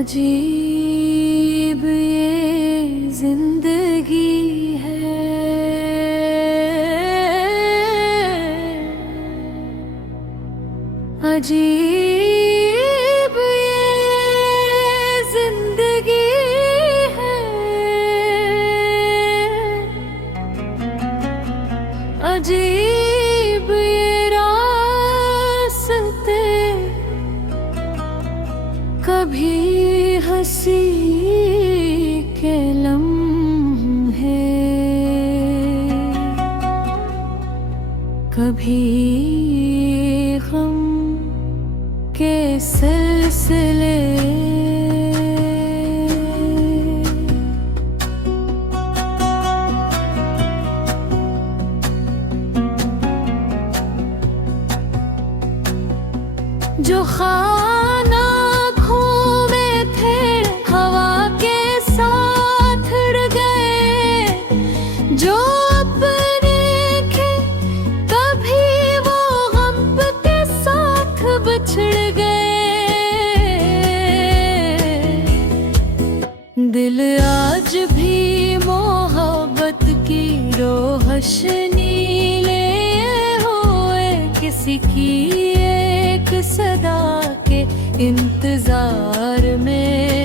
अजीब ये जिंदगी है, अजीब ये जिंदगी है, अजीब ये रास्ते, कभी हंसी के लम्हे, कभी गम के सिलसिले। जो खाना घूमे थे हवा के साथ उड़ गए, जो अपने थे कभी वो गम के साथ बिछड़ गए। दिल आज भी मोहब्बत की रोशनी लिए हुए, किसी की एक सदा के इंतजार में।